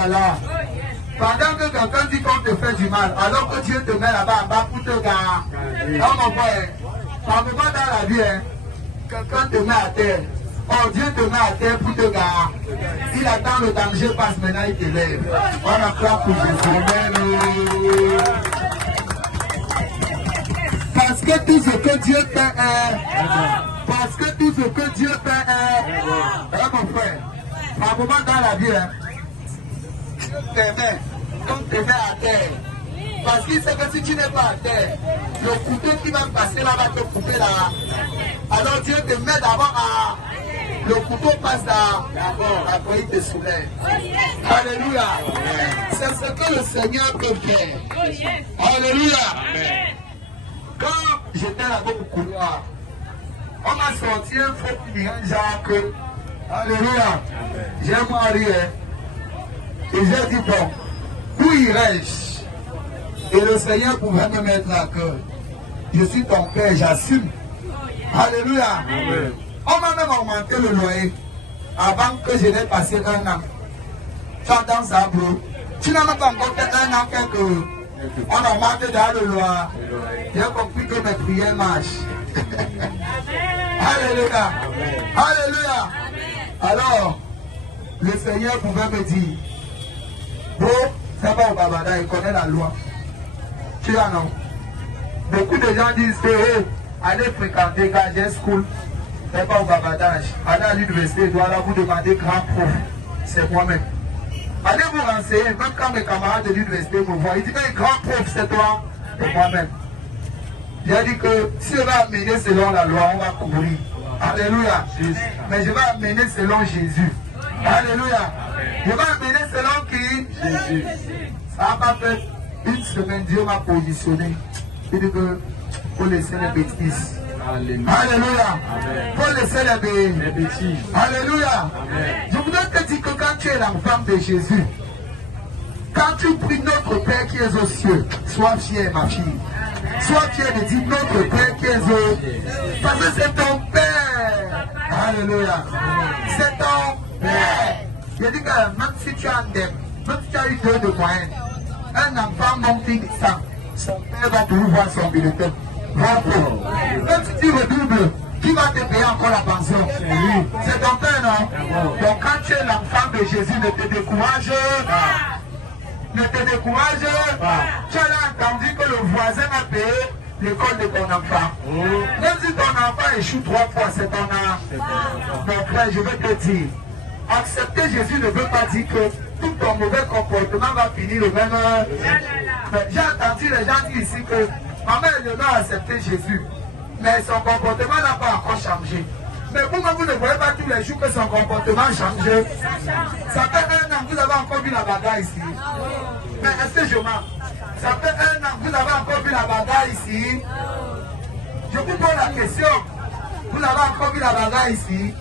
là là. Pendant que quelqu'un dit qu'on te fait du mal, alors que Dieu te met là-bas en bas pour te garder. Oh mon frère, par moment dans la vie, hein, quelqu'un te met à terre. Oh, Dieu te met à terre pour te garder. Il attend le danger passe, maintenant il te lève. On acclame pour Jésus. Parce que tout ce que Dieu fait est. Parce que tout ce que Dieu fait est. Mon frère, par moment dans la vie, hein, Dieu te met. Donc te met à terre. Parce qu'il sait que si tu n'es pas à terre, le couteau qui va passer là va te couper là. Alors Dieu te met d'abord à... Le couteau passe là, après il te soulève. Alléluia. C'est ce que le Seigneur peut faire. Alléluia. Quand j'étais là-bas au couloir, on m'a sorti un faux pirate Jacques. Alléluia. J'ai marié. Et j'ai dit, bon, où irais-je? Et le Seigneur pouvait me mettre à cœur. Je suis ton père, j'assume. Alléluia. Amen. On m'a même augmenté le loyer avant que je n'ai passé un an. Tu entends ça, bro? Tu n'as même pas encore fait un an que on a augmenté dans le loyer. J'ai compris que mes prières marchent. Alléluia. Alléluia. Alors, le Seigneur pouvait me dire, bro, c'est pas au Babada, il connaît la loi. Tu as non? Beaucoup de gens disent que hey, allez fréquenter Gadget School. C'est pas au babadage. Allez à l'université, il doit là vous demander grand prof. C'est moi-même. Allez vous renseigner, même quand mes camarades de l'université me voient, ils disent que grand prof, c'est toi. C'est moi-même. J'ai dit que si je vais amener selon la loi, on va couvrir. Alléluia. Mais je vais amener selon Jésus. Alléluia. Je vais amener selon qui? Jésus. Ça n'a pas fait une semaine, Dieu m'a positionné. Il dit que faut laisser les bêtises. Alléluia. Il faut laisser les bêtises. Alléluia. Amen. Je voudrais te dire que quand tu es l'enfant de Jésus, quand tu pries notre Père qui est aux cieux, sois fier, ma fille. Sois fier de dire notre Père qui est aux cieux. Parce que c'est ton Père. Alléluia. C'est ton Père. Je dis que même si tu as même si tu as eu deux de moyenne, un enfant monte ça, son père va toujours voir son bulletin. Bravo. Même si tu redoubles, qui va te payer encore la pension? C'est ton père, non? Donc quand tu es l'enfant de Jésus, ne te décourage pas. Ne te décourage pas. Tu as entendu que le voisin a payé l'école de ton enfant. Même si ton enfant échoue 3 fois, c'est ton enfant. Mon frère, je veux te dire, accepter Jésus ne veut pas dire que tout ton mauvais comportement va finir le même. J'ai entendu les gens dire ici que ma mère elle a accepté Jésus, mais son comportement n'a pas encore changé. Mais vous-même, vous ne voyez pas tous les jours que son comportement a changé. Ça fait 1 an que vous avez encore vu la bagarre ici. Mais est-ce que je mens? Ça fait 1 an que vous avez encore vu la bagarre ici. Je vous pose la question. Vous avez encore vu la bagarre ici?